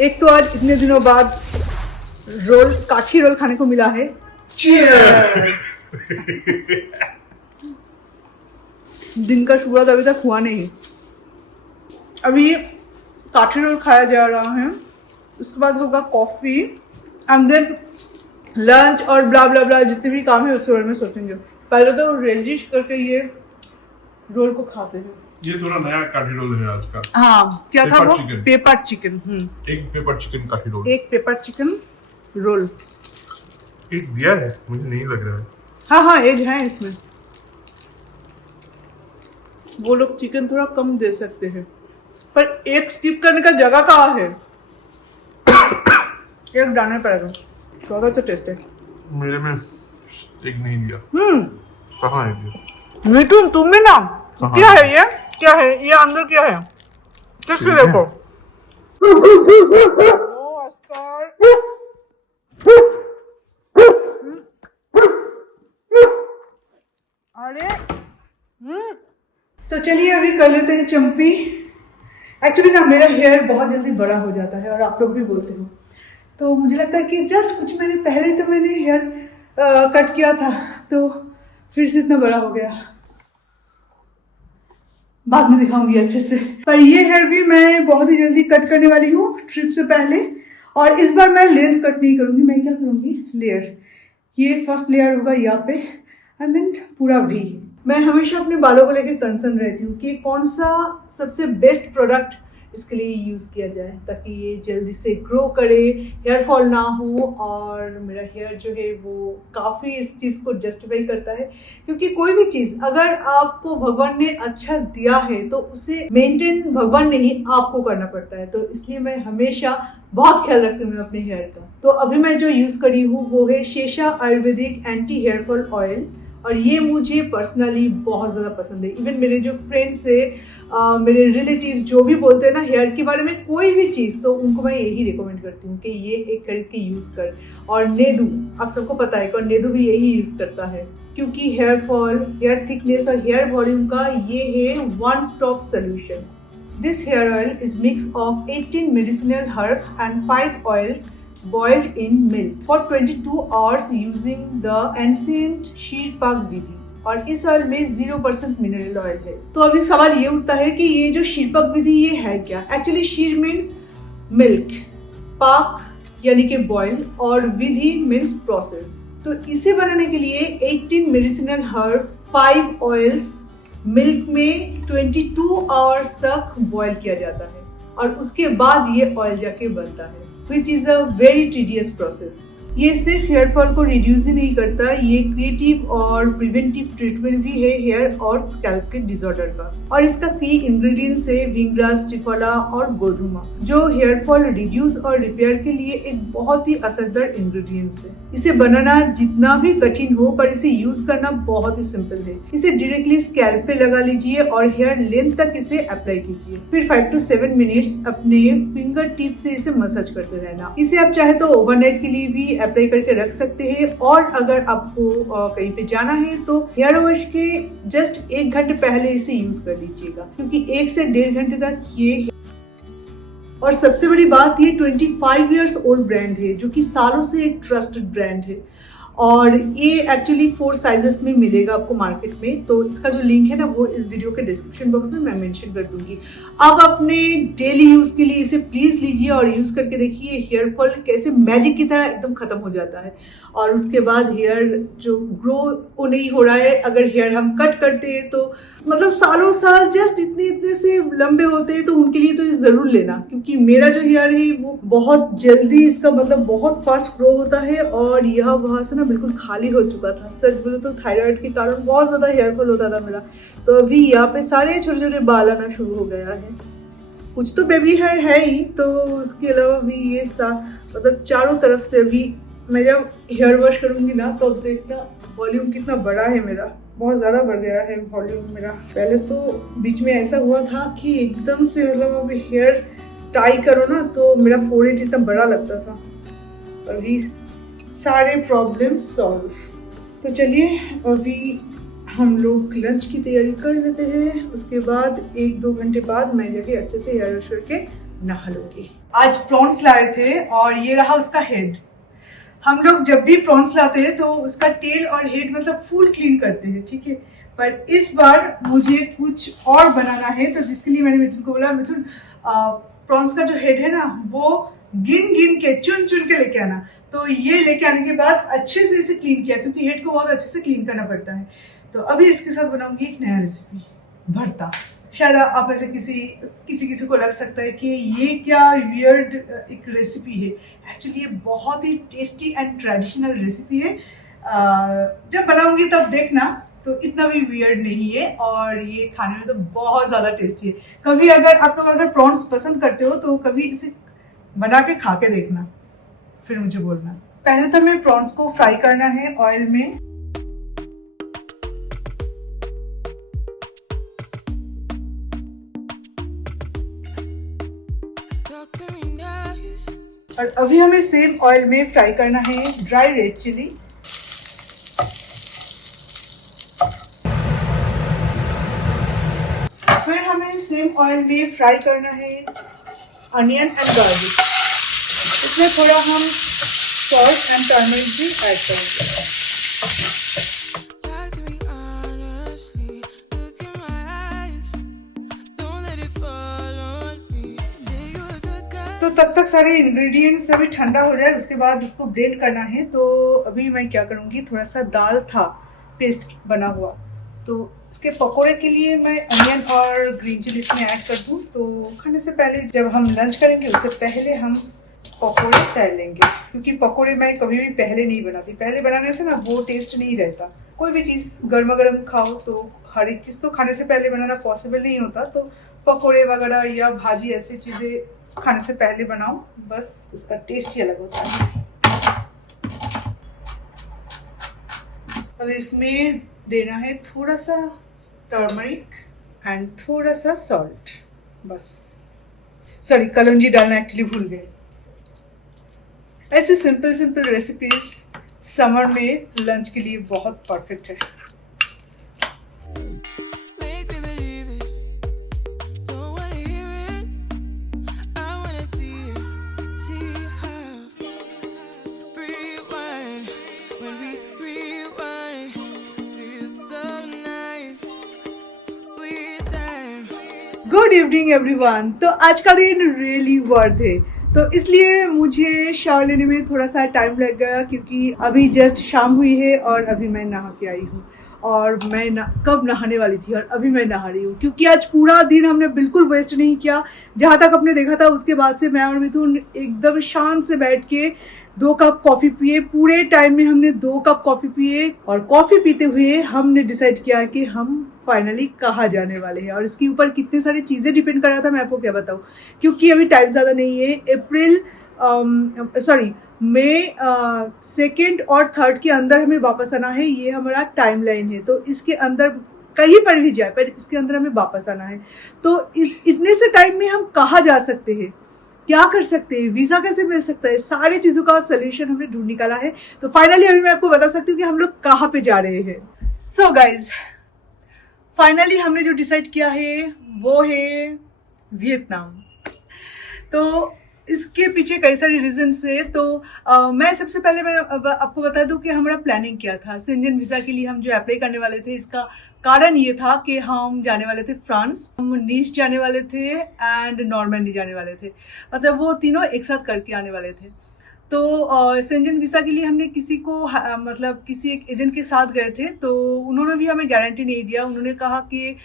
एक तो आज इतने दिनों बाद रोल, काठी रोल खाने को मिला है। Cheers! दिन का शुरुआत अभी तक हुआ नहीं। अभी काठी रोल खाया जा रहा है, उसके बाद होगा कॉफी एंड देन लंच और ब्ला ब्ला ब्ला जितने भी काम है उसके बारे में सोचेंगे। पहले तो रेलिश करके ये रोल को खाते हैं। ये थोड़ा नया काठी रोल है आज का। हाँ, क्या था वो? चिकन। Pepper chicken. एक पेपर चिकन काठी रोल। एक पेपर चिकन रोल। एक दिया है, मुझे नहीं लग रहा है। हाँ एग है इसमें। वो लोग चिकन थोड़ा कम दे सकते हैं, पर एक स्किप करने का जगह कहाँ है? एक डालना पड़ेगा। थोड़ा तो टेस्ट है। मेरे में एक नहीं दिया। कहाँ है दिया? मिठुन तुमने ना क्या है ये? क्या है ये अंदर? क्या है? कैसे देखो? ओ अस्कार। अरे तो चलिए अभी कर लेते हैं चंपी। एक्चुअली ना मेरा हेयर बहुत जल्दी बड़ा हो जाता है और आप लोग भी बोलते हो, तो मुझे लगता है कि जस्ट कुछ महीने पहले तो मैंने हेयर कट किया था, तो फिर से इतना बड़ा हो गया। बाद में दिखाऊंगी अच्छे से। पर ये हेयर भी मैं बहुत ही जल्दी कट करने वाली हूँ ट्रिप से पहले, और इस बार मैं लेंथ कट नहीं करूंगी। मैं क्या करूंगी, लेयर। ये फर्स्ट लेयर होगा यहाँ पे एंड देन पूरा वी। मैं हमेशा अपने बालों को लेकर कंसर्न रहती हूँ कि कौन सा सबसे बेस्ट प्रोडक्ट इसके लिए यूज़ किया जाए ताकि ये जल्दी से ग्रो करे, हेयर फॉल ना हो, और मेरा हेयर जो है वो काफ़ी इस चीज़ को जस्टिफाई करता है। क्योंकि कोई भी चीज़ अगर आपको भगवान ने अच्छा दिया है तो उसे मेंटेन भगवान ने ही आपको करना पड़ता है। तो इसलिए मैं हमेशा बहुत ख्याल रखती हूँ अपने हेयर का। तो अभी मैं जो यूज़ करी हूँ वो है Shesha ayurvedic anti hair fall oil, और ये मुझे पर्सनली बहुत ज़्यादा पसंद है। इवन मेरे जो फ्रेंड्स है, मेरे रिलेटिव्स जो भी बोलते हैं ना हेयर के बारे में कोई भी चीज़, तो उनको मैं यही रिकमेंड करती हूँ कि ये एक खरीद के यूज़ कर। और नेदू, आप सबको पता है कि नेदू भी यही यूज़ करता है, क्योंकि हेयर फॉल, हेयर थिकनेस और हेयर वॉल्यूम का ये है one stop solution. This hair oil is mix of 18 medicinal herbs and 5 oils boiled in milk for 22 hours using the ancient शीरपाक विधि। और इस ऑयल में 0% मिनरल ऑयल है। तो अभी सवाल ये उठता है कि ये जो शीरपाक विधि ये है क्या? एक्चुअली शीर मीन्स मिल्क, पाक यानी कि बॉयल, और विधि मीन्स प्रोसेस। तो इसे बनाने के लिए 18 medicinal herbs, 5 ऑयल्स मिल्क में 22 आवर्स तक बॉयल किया जाता है, और उसके बाद ये ऑयल जाके बनता है, which is a very tedious process। ये सिर्फ हेयर फॉल को रिड्यूस ही नहीं करता, ये क्रिएटिव और प्रिवेंटिव ट्रीटमेंट भी है हेयर और स्कैल्प के डिसऑर्डर का। और इसका की इंग्रेडिएंट्स है विंग्रास, त्रिफला और गोधुमा, जो हेयर फॉल रिड्यूस और रिपेयर के लिए एक बहुत ही असरदार इंग्रेडिएंट्स है। इसे बनाना जितना भी कठिन हो, पर इसे यूज करना बहुत ही सिंपल है। इसे डायरेक्टली स्कैल्प पे लगा लीजिए और हेयर लेंथ तक इसे अप्लाई कीजिए। फिर 5 to 7 मिनट्स अपने फिंगर टिप से इसे मसाज करते रहना। इसे आप चाहे तो ओवरनाइट के लिए भी अप्लाई करके रख सकते हैं, और अगर आपको कहीं पे जाना है तो हेयर वॉश के जस्ट 1 घंटे पहले इसे यूज कर लीजिएगा, क्योंकि 1 से 1.5 घंटे तक ये। और सबसे बड़ी बात, ये 25 इयर्स ओल्ड ब्रांड है, जो कि सालों से एक ट्रस्टेड ब्रांड है, और ये एक्चुअली 4 साइजेस में मिलेगा आपको मार्केट में। तो इसका जो लिंक है ना वो इस वीडियो के डिस्क्रिप्शन बॉक्स में मैं मेंशन कर दूंगी। आप अपने डेली यूज के लिए इसे प्लीज लीजिए और यूज करके देखिए हेयर फॉल कैसे मैजिक की तरह एकदम खत्म हो जाता है। और उसके बाद हेयर जो ग्रो वो नहीं हो रहा है, अगर हेयर हम कट करते हैं तो मतलब सालों साल जस्ट इतने से लंबे होते हैं, तो उनके लिए तो ये जरूर लेना, क्योंकि मेरा जो हेयर है वो बहुत जल्दी, इसका मतलब बहुत फास्ट ग्रो होता है, और यह वहां से ना बिल्कुल खाली हो चुका था। सच बोलो तो थायराइड के कारण बहुत ज्यादा हेयर फॉल होता था मेरा, तो अभी यहाँ पे सारे छोटे छोटे बाल आना शुरू हो गया है। कुछ तो बेबी हेयर है ही, तो उसके अलावा भी ये मतलब चारों तरफ से अभी मैं जब हेयर वॉश करूंगी ना तो अब देखना वॉल्यूम कितना बड़ा है मेरा, बहुत ज़्यादा बढ़ गया है वॉल्यूम मेरा। पहले तो बीच में ऐसा हुआ था कि एकदम से मतलब अभी हेयर टाई करो ना तो मेरा फोरहेड इतना बड़ा लगता था, अभी सारे प्रॉब्लम सॉल्व। तो चलिए अभी हम लोग लंच की तैयारी कर लेते हैं, उसके बाद 1-2 घंटे बाद मैं जाके अच्छे से हेयर वॉश करके नहा लूँगी। आज प्रॉन्स लाए थे और ये रहा उसका हेड। हम लोग जब भी प्रॉन्स लाते हैं तो उसका टेल और हेड मतलब फुल क्लीन करते हैं, ठीक है। पर इस बार मुझे कुछ और बनाना है, तो जिसके लिए मैंने मिथुन को बोला, मिथुन प्रॉन्स का जो हेड है ना वो गिन गिन के चुन चुन के लेके आना। तो ये लेके आने के बाद अच्छे से इसे क्लीन किया, क्योंकि हेड को बहुत अच्छे से क्लीन करना पड़ता है। तो अभी इसके साथ बनाऊंगी एक नया रेसिपी, भरता। शायद आप में से किसी को लग सकता है कि ये क्या वियर्ड एक रेसिपी है। एक्चुअली ये बहुत ही टेस्टी एंड ट्रेडिशनल रेसिपी है। जब बनाऊंगी तब देखना, तो इतना भी वियर्ड नहीं है और ये खाने में तो बहुत ज़्यादा टेस्टी है। कभी अगर आप लोग अगर प्रॉन्स पसंद करते हो तो कभी इसे बना के खा के देखना, फिर मुझे बोलना। पहले तो हमें प्रॉन्स को फ्राई करना है ऑयल में। और अभी हमें सेम ऑयल में फ्राई करना है ड्राई रेड चिली। फिर हमें सेम ऑयल में फ्राई करना है अनियन एंड गार्लिक। इसमें थोड़ा हम सॉल्ट एंड टर्मरिक भी ऐड करेंगे। तो तब तक सारे इंग्रेडिएंट्स अभी ठंडा हो जाए, उसके बाद उसको ब्लेंड करना है। तो अभी मैं क्या करूँगी, थोड़ा सा दाल था पेस्ट बना हुआ, तो इसके पकोड़े के लिए मैं अनियन और ग्रीन चिली इसमें ऐड कर दूँ। तो खाने से पहले, जब हम लंच करेंगे उससे पहले हम पकोड़े तल लेंगे, क्योंकि पकोड़े मैं कभी भी पहले नहीं बनाती। पहले बनाने से ना वो टेस्ट नहीं रहता। कोई भी चीज़ गर्मा गर्म खाओ तो हर एक चीज़ तो खाने से पहले बनाना पॉसिबल नहीं होता। तो पकोड़े वगैरह या भाजी ऐसी चीज़ें खाने से पहले बनाओ, बस उसका टेस्ट ही अलग होता है। अब इसमें देना है थोड़ा सा टर्मरिक एंड थोड़ा सा सॉल्ट, बस। सॉरी, कलौंजी डालना एक्चुअली भूल गए। ऐसे सिंपल रेसिपीज समर में लंच के लिए बहुत परफेक्ट है। Good evening everyone. तो आज का दिन रियली वर्थ है, तो इसलिए मुझे शावर लेने में थोड़ा सा टाइम लग गया, क्योंकि अभी जस्ट शाम हुई है और अभी मैं नहा के आई हूँ। और मैं कब नहाने वाली थी और अभी मैं नहा रही हूँ, क्योंकि आज पूरा दिन हमने बिल्कुल वेस्ट नहीं किया। जहाँ तक आपने देखा था उसके बाद से मैं और मिथुन एकदम शांत से बैठ के 2 कप कॉफ़ी पिए। पूरे टाइम में हमने 2 कप कॉफ़ी पिए, और कॉफ़ी पीते हुए हमने डिसाइड किया कि हम फाइनली कहाँ जाने वाले हैं। और इसके ऊपर कितने सारी चीज़ें डिपेंड कर रहा था, मैं आपको क्या बताऊँ, क्योंकि अभी टाइम ज़्यादा नहीं है। मई 2 और 3 के अंदर हमें वापस आना है। ये हमारा टाइम लाइन है, तो इसके अंदर कहीं पर भी जाए, पर इसके अंदर हमें वापस आना है। तो इतने से टाइम में हम कहाँ जा सकते हैं, क्या कर सकते हैं, वीज़ा कैसे मिल सकता है, सारी चीज़ों का सोल्यूशन हमने ढूंढ निकाला है। तो फाइनली अभी मैं आपको बता सकती हूँ कि हम लोग कहाँ पे जा रहे हैं। सो गाइज, फाइनली हमने जो डिसाइड किया है वो है वियतनाम। तो इसके पीछे कई सारे रीजंस है। तो मैं सबसे पहले मैं आपको बता दूं कि हमारा प्लानिंग क्या था। शेंजन वीज़ा के लिए हम जो अप्लाई करने वाले थे, इसका कारण ये था कि हम जाने वाले थे फ्रांस, हम नीस जाने वाले थे एंड नॉर्मैंडी जाने वाले थे, मतलब वो तीनों एक साथ करके आने वाले थे। तो शेंजन वीज़ा के लिए हमने किसी एक एजेंट के साथ गए थे, तो उन्होंने भी हमें गारंटी नहीं दिया। उन्होंने कहा कि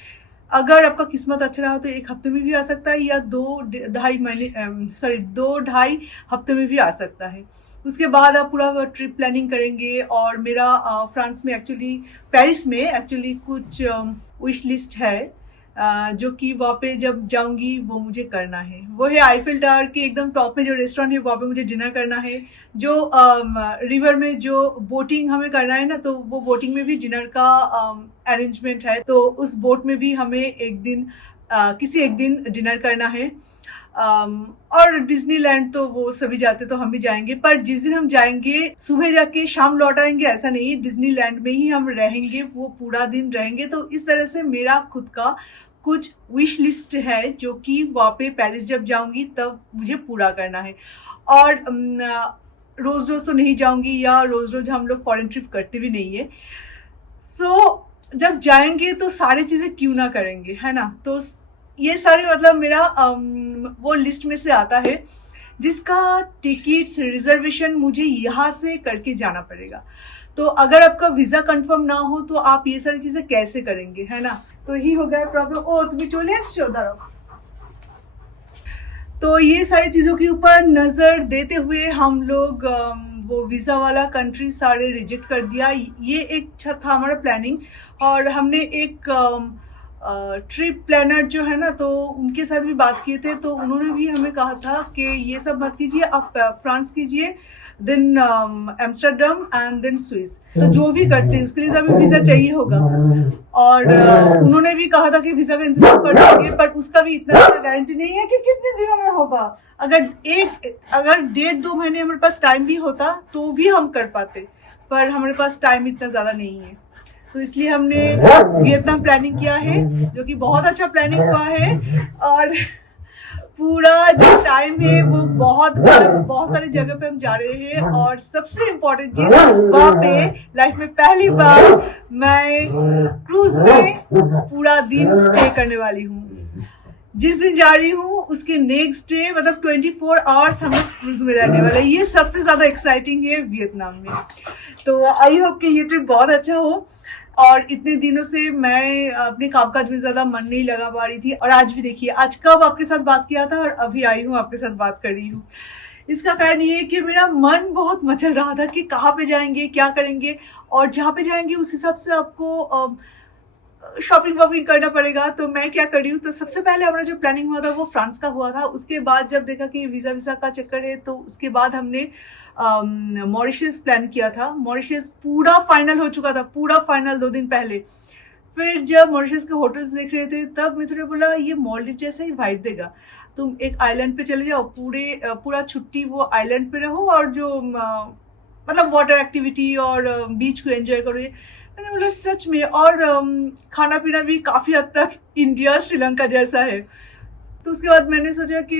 अगर आपका किस्मत अच्छा रहा तो 1 हफ्ते में भी आ सकता है, या 2-2.5 हफ्ते में भी आ सकता है। उसके बाद आप पूरा ट्रिप प्लानिंग करेंगे। और मेरा फ्रांस में पेरिस में एक्चुअली कुछ विश लिस्ट है, जो कि वहाँ पे जब जाऊंगी वो मुझे करना है। वो है आईफिल टावर के एकदम टॉप में जो रेस्टोरेंट है, वहाँ पे मुझे डिनर करना है। जो रिवर में जो बोटिंग हमें करना है ना, तो वो बोटिंग में भी डिनर का अरेंजमेंट है। तो उस बोट में भी हमें किसी एक दिन डिनर करना है। और डिज्नीलैंड तो वो सभी जाते, तो हम भी जाएंगे। पर जिस दिन हम जाएंगे सुबह जाके शाम लौट आएंगे, ऐसा नहीं। डिज्नीलैंड में ही हम रहेंगे, वो पूरा दिन रहेंगे। तो इस तरह से मेरा खुद का कुछ विश लिस्ट है जो कि वहाँ पे पेरिस जब जाऊंगी तब मुझे पूरा करना है। और रोज़ रोज़ तो नहीं जाऊंगी, या रोज़ रोज़ हम लोग फॉरेन ट्रिप करते भी नहीं है। जब जाएंगे तो सारी चीज़ें क्यों ना करेंगे, है ना। तो ये सारे मतलब मेरा वो लिस्ट में से आता है जिसका टिकट्स रिजर्वेशन मुझे यहाँ से करके जाना पड़ेगा। तो अगर आपका वीज़ा कंफर्म ना हो तो आप ये सारी चीज़ें कैसे करेंगे, है ना। तो ही हो गया प्रॉब्लम। ओ तुम्हें चले एसছো दाঁড়াও। तो ये सारी चीज़ों के ऊपर नज़र देते हुए हम लोग वो वीज़ा वाला कंट्री सारे रिजेक्ट कर दिया। ये एक था हमारा प्लानिंग, और हमने एक ट्रिप प्लानर जो है ना, तो उनके साथ भी बात किए थे। तो उन्होंने भी हमें कहा था कि ये सब मत कीजिए, आप फ्रांस कीजिए, then Amsterdam and then Swiss. तो जो भी करते हैं उसके लिए तो हमें वीज़ा चाहिए होगा। और उन्होंने भी कहा था कि वीज़ा का इंतजाम कर देंगे, पर उसका भी इतना ज़्यादा गारंटी नहीं है कि कितने दिनों में होगा। अगर 1-2 महीने हमारे पास टाइम भी होता तो भी हम कर पाते, पर हमारे पास टाइम इतना ज़्यादा नहीं है। तो इसलिए हमने वियतनाम प्लानिंग किया है, जो कि बहुत अच्छा प्लानिंग हुआ है। और पूरा जो टाइम है वो बहुत सारी जगह पे हम जा रहे हैं। और सबसे इम्पोर्टेंट चीज़, वहाँ पे लाइफ में पहली बार मैं क्रूज में पूरा दिन स्टे करने वाली हूँ। जिस दिन जा रही हूँ उसके नेक्स्ट डे मतलब 24 आवर्स हम लोग क्रूज में रहने वाले हैं। ये सबसे ज़्यादा एक्साइटिंग है वियतनाम में। तो आई होप कि ये ट्रिप बहुत अच्छा हो। और इतने दिनों से मैं अपने कामकाज में ज़्यादा मन नहीं लगा पा रही थी, और आज भी देखिए आज कब आपके साथ बात किया था और अभी आई हूँ आपके साथ बात कर रही हूँ। इसका कारण ये है कि मेरा मन बहुत मचल रहा था कि कहाँ पे जाएंगे, क्या करेंगे, और जहाँ पे जाएंगे उस हिसाब से आपको शॉपिंग वॉपिंग करना पड़ेगा। तो मैं क्या कर रही हूँ, तो सबसे पहले हमारा जो प्लानिंग हुआ था वो फ्रांस का हुआ था। उसके बाद जब देखा कि वीज़ा का चक्कर है, तो उसके बाद हमने मॉरिशस प्लान किया था। मॉरिशस पूरा फाइनल हो चुका था, पूरा फाइनल 2 दिन पहले। फिर जब मॉरिशस के होटल्स देख रहे थे तब मित्र ने बोला ये मालदीव जैसा ही वाइब देगा, तुम एक आइलैंड पे चले जाओ, पूरा छुट्टी वो आइलैंड पे रहो, और जो मतलब वाटर एक्टिविटी और बीच को एंजॉय करो। मैंने बोला सच में, और खाना पीना भी काफ़ी हद तक इंडिया श्रीलंका जैसा है। तो उसके बाद मैंने सोचा कि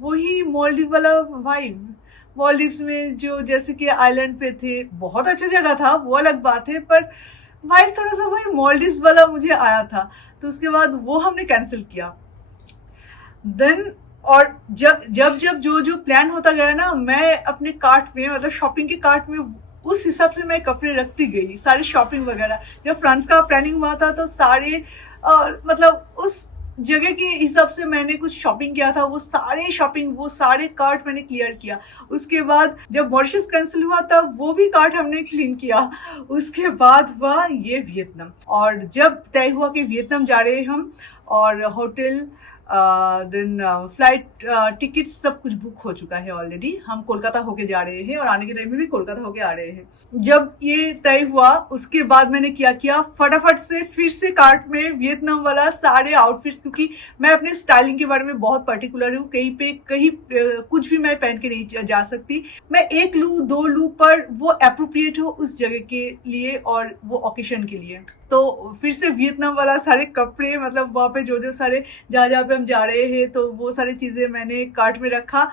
वही मालदीव वाला वाइब, मालदीव्स में जो जैसे कि आइलैंड पे थे, बहुत अच्छा जगह था वो अलग बात है, पर वाइब थोड़ा सा वही मालदीव्स वाला मुझे आया था। तो उसके बाद वो हमने कैंसिल किया। देन और जब जो प्लान होता गया ना, मैं अपने कार्ट में मतलब शॉपिंग के कार्ट में उस हिसाब से मैं कपड़े रखती गई, सारी शॉपिंग वगैरह। जब फ्रांस का प्लानिंग हुआ था तो सारे मतलब उस जगह के हिसाब से मैंने कुछ शॉपिंग किया था, वो सारे कार्ट मैंने क्लियर किया। उसके बाद जब मॉरिशस कैंसिल हुआ तब वो भी कार्ट हमने क्लीन किया। उसके बाद हुआ ये वियतनाम, और जब तय हुआ कि वियतनाम जा रहे हैं हम, और होटल देन फ्लाइट टिकट सब कुछ बुक हो चुका है ऑलरेडी। हम कोलकाता होके जा रहे हैं और आने के टाइम में भी कोलकाता होके आ रहे हैं। जब ये तय हुआ उसके बाद मैंने क्या किया, फटाफट से फिर से कार्ट में वियतनाम वाला सारे आउटफिट्स, क्योंकि मैं अपने स्टाइलिंग के बारे में बहुत पर्टिकुलर हूँ। कहीं कुछ भी मैं पहन के नहीं जा सकती। मैं 1 लूँ 2 लूँ, पर वो अप्रोप्रिएट हो उस जगह के लिए और वो ओकेशन के लिए। तो फिर से वियतनाम वाला सारे कपड़े, मतलब वहाँ पे जो सारे जहाँ पे हम जा रहे हैं, तो वो सारी चीज़ें मैंने कार्ट में रखा,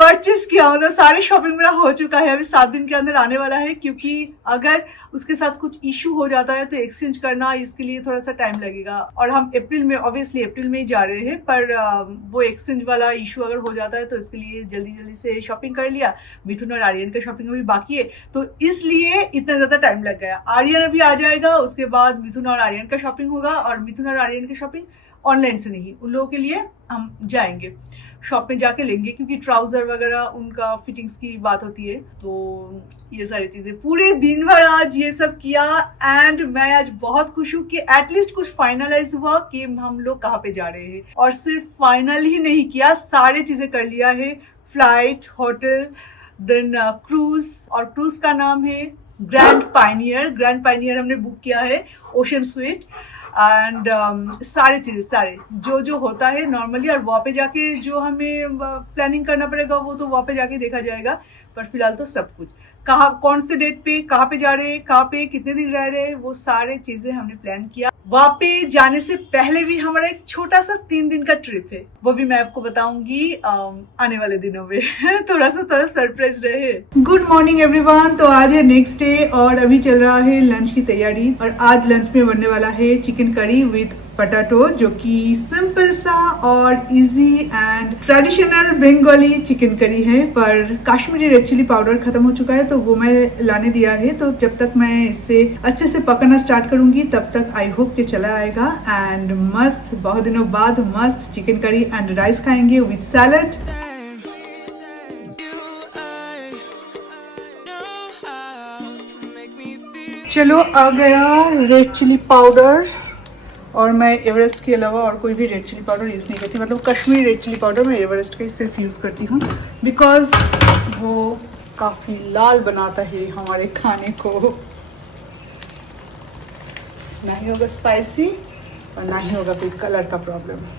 परचेस किया। मतलब सारे शॉपिंग मेरा हो चुका है, अभी 7 दिन के अंदर आने वाला है। क्योंकि अगर उसके साथ कुछ इशू हो जाता है तो एक्सचेंज करना, इसके लिए थोड़ा सा टाइम लगेगा। और हम अप्रैल में ही जा रहे हैं, पर वो एक्सचेंज वाला इशू अगर हो जाता है तो इसके लिए जल्दी से शॉपिंग कर लिया। मिथुन और आर्यन का शॉपिंग अभी बाकी है, तो इसलिए इतना ज़्यादा टाइम लग गया। आर्यन अभी आ जाएगा, उसके बाद मिथुन और आर्यन का शॉपिंग होगा। और मिथुन और आर्यन का शॉपिंग ऑनलाइन से नहीं, उन लोगों के लिए हम जाएंगे, शॉप में जाके लेंगे, क्योंकि ट्राउज़र वगैरह उनका फिटिंग्स की बात होती है। तो ये सारी चीज़ें पूरे दिन भर आज ये सब किया, एंड मैं आज बहुत खुश हूँ कि एटलीस्ट कुछ फाइनलाइज हुआ कि हम लोग कहाँ पे जा रहे हैं। और सिर्फ फाइनल ही नहीं किया, सारी चीज़ें कर लिया है, फ्लाइट, होटल, देन क्रूज, और क्रूज का नाम है ग्रैंड पायनियर हमने बुक किया है, ओशन स्वीट, एंड सारी चीज़ें सारे जो होता है नॉर्मली। और वहाँ पे जाके जो हमें प्लानिंग करना पड़ेगा वो तो वहाँ पे जाके देखा जाएगा, पर फिलहाल तो सब कुछ, कहाँ कौन से डेट पे कहाँ पे जा रहे हैं, कहाँ पे कितने दिन रह रहे हैं, वो सारे चीजें हमने प्लान किया। वहाँ पे जाने से पहले भी हमारा एक छोटा सा 3 दिन का ट्रिप है, वो भी मैं आपको बताऊंगी आने वाले दिनों में। थोड़ा सा सरप्राइज रहे। Good morning everyone. तो आज है नेक्स्ट डे और अभी चल रहा है लंच की तैयारी, और आज लंच में बनने वाला है चिकन करी विद पटाटो, जो कि सिंपल सा और easy and traditional Bengali chicken curry है। पर कश्मीरी रेड चिली पाउडर खत्म हो चुका है, तो वो मैं लाने दिया है। तो जब तक मैं इससे अच्छे से पकाना स्टार्ट करूंगी तब तक आई होप कि चला आएगा। एंड मस्त, बहुत दिनों बाद मस्त चिकन करी एंड राइस खाएंगे विद सैलड। चलो, आ गया रेड चिली पाउडर, और मैं एवरेस्ट के अलावा और कोई भी रेड चिली पाउडर यूज़ नहीं करती। मतलब कश्मीरी रेड चिली पाउडर मैं एवरेस्ट का ही सिर्फ यूज़ करती हूँ, बिकॉज वो काफ़ी लाल बनाता है हमारे खाने को। ना ही होगा स्पाइसी और ना ही होगा कोई कलर का प्रॉब्लम।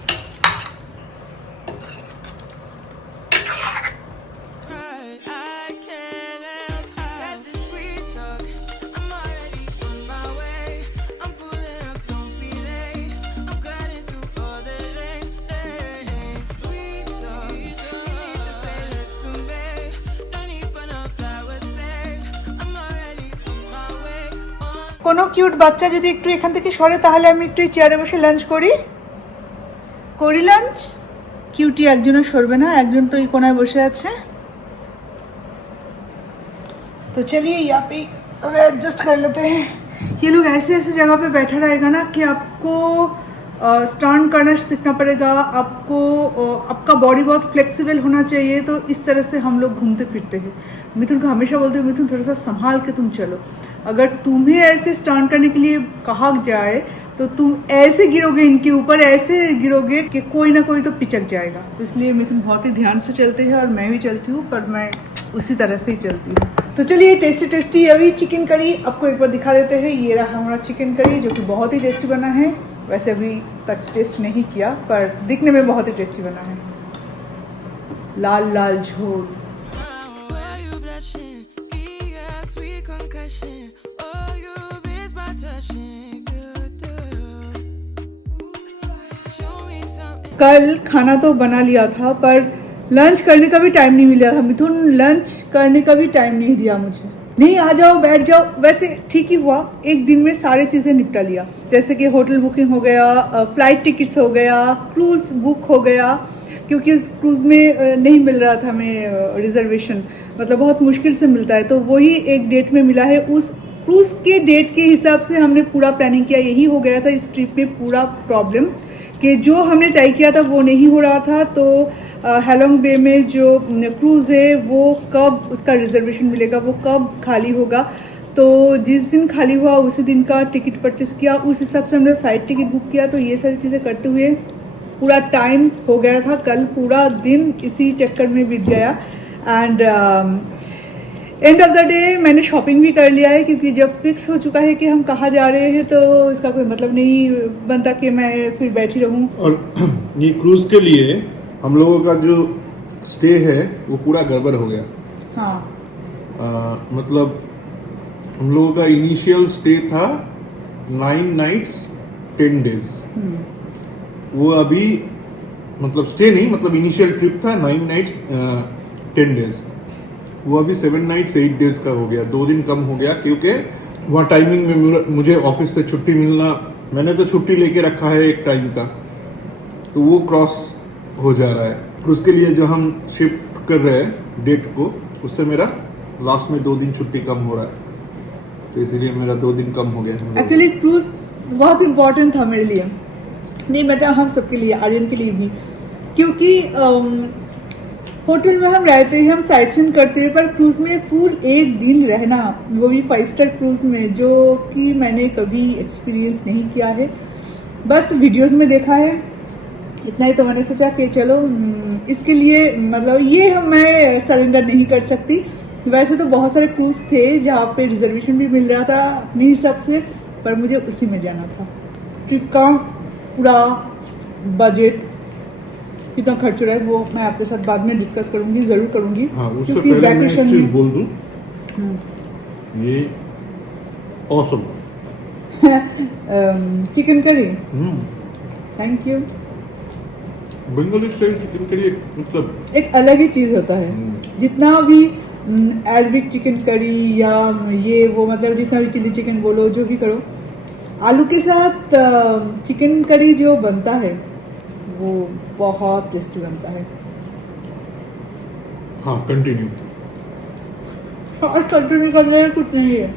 কোনো কিউট বাচ্চা যদি একটু এখান থেকে সরে তাহলে আমি একটু চেয়ারে বসে লাঞ্চ করি লাঞ্চ। কিউটি একজনও সরবে না, একজন তো এই কোনায় বসে আছে। तो चलिए यहाँ पे थोड़ा एडजस्ट कर लेते हैं। ये लोग ऐसे जगह पे बैठा रहेगा ना कि आपको स्टैंड करना सीखना पड़ेगा, आपको आपका बॉडी बहुत फ्लेक्सिबल होना चाहिए। तो इस तरह से हम लोग घूमते फिरते हैं। मिथुन को हमेशा बोलते हैं, मिथुन थोड़ा सा संभाल के तुम चलो। अगर तुम्हें ऐसे स्टैंड करने के लिए कहा जाए तो तुम ऐसे गिरोगे इनके ऊपर, ऐसे गिरोगे कि कोई ना कोई तो पिचक जाएगा। तो इसलिए मिथुन बहुत ही ध्यान से चलते हैं और मैं भी चलती हूँ, पर मैं उसी तरह से ही चलती हूँ। तो चलिए टेस्टी अभी चिकन करी आपको एक बार दिखा देते हैं। ये रहा हमारा चिकन करी, जो कि बहुत ही टेस्टी बना है। वैसे अभी तक टेस्ट नहीं किया, पर दिखने में बहुत ही टेस्टी बना है। लाल लाल झोल। कल खाना तो बना लिया था, पर लंच करने का भी टाइम नहीं मिला था। मिथुन लंच करने का भी टाइम नहीं दिया मुझे। नहीं, आ जाओ बैठ जाओ। वैसे ठीक ही हुआ, एक दिन में सारी चीज़ें निपटा लिया। जैसे कि होटल बुकिंग हो गया, फ्लाइट टिकट्स हो गया, क्रूज़ बुक हो गया, क्योंकि उस क्रूज़ में नहीं मिल रहा था हमें रिजर्वेशन, मतलब बहुत मुश्किल से मिलता है। तो वही एक डेट में मिला है। उस क्रूज़ के डेट के हिसाब से हमने पूरा प्लानिंग किया। यही हो गया था इस ट्रिप में पूरा प्रॉब्लम, कि जो हमने तय किया था वो नहीं हो रहा था। तो हैलोंग बे में जो क्रूज़ है वो कब उसका रिजर्वेशन मिलेगा, वो कब खाली होगा। तो जिस दिन खाली हुआ उसी दिन का टिकट परचेस किया, उस हिसाब से हमने फ्लाइट टिकट बुक किया। तो ये सारी चीज़ें करते हुए पूरा टाइम हो गया था। कल पूरा दिन इसी चक्कर में बीत गया। And end of the day मैंने शॉपिंग भी कर लिया है, क्योंकि जब फिक्स हो चुका है कि हम कहाँ जा रहे हैं तो इसका कोई मतलब नहीं बनता कि मैं फिर बैठी रहूँ। और ये क्रूज के लिए हम लोगों का जो स्टे है वो पूरा गड़बड़ हो गया। हाँ, मतलब हम लोगों का इनिशियल स्टे था 9 nights 10 days। वो अभी मतलब स्टे नहीं, मतलब इनिशियल ट्रिप था 9 nights 10 days। वो अभी 7 nights 8 days का हो गया, 2 दिन कम हो गया। क्योंकि वहाँ टाइमिंग में मुझे ऑफिस से छुट्टी मिलना, मैंने तो छुट्टी लेके रखा है एक टाइम का, तो वो क्रॉस हो जा रहा है। उसके लिए जो हम शिफ्ट कर रहे हैं डेट को, उससे मेरा लास्ट में 2 दिन छुट्टी कम हो रहा है। तो इसीलिए मेरा 2 दिन कम हो गया। एक्चुअली क्रूज बहुत इम्पोर्टेंट था मेरे लिए, नहीं मतलब हम सबके लिए, आर्यन के लिए भी। क्योंकि होटल में हम रहते हैं, हम साइट सीइंग करते हैं, पर क्रूज में फुल एक दिन रहना, वो भी 5 स्टार क्रूज में, जो कि मैंने कभी एक्सपीरियंस नहीं किया है, बस वीडियोस में देखा है। इतना ही तो मैंने सोचा कि चलो इसके लिए मतलब ये मैं सरेंडर नहीं कर सकती। वैसे तो बहुत सारे क्रूज थे जहाँ पे रिजर्वेशन भी मिल रहा था अपने हिसाब से, पर मुझे उसी में जाना था। ट्रिप का पूरा बजट कितना खर्च हो रहा है वो मैं आपके साथ बाद में डिस्कस करूंगी, ज़रूर करूंगी। हाँ, उससे क्योंकि पहले मैं एक वैकेशन चीज में बोल दूं, ये awesome. Chicken curry, thank you. Bengali style chicken curry मतलब एक अलग ही चीज़ होता है। जितना भी अरबिक चिकन करी या ये वो मतलब जितना भी चिली चिकन बोलो, जो भी करो, आलू के साथ चिकन करी जो बनता है वो बहुत टेस्टी बनता है। हाँ, कंटिन्यू। और कंटिन्यू करने में कुछ नहीं है।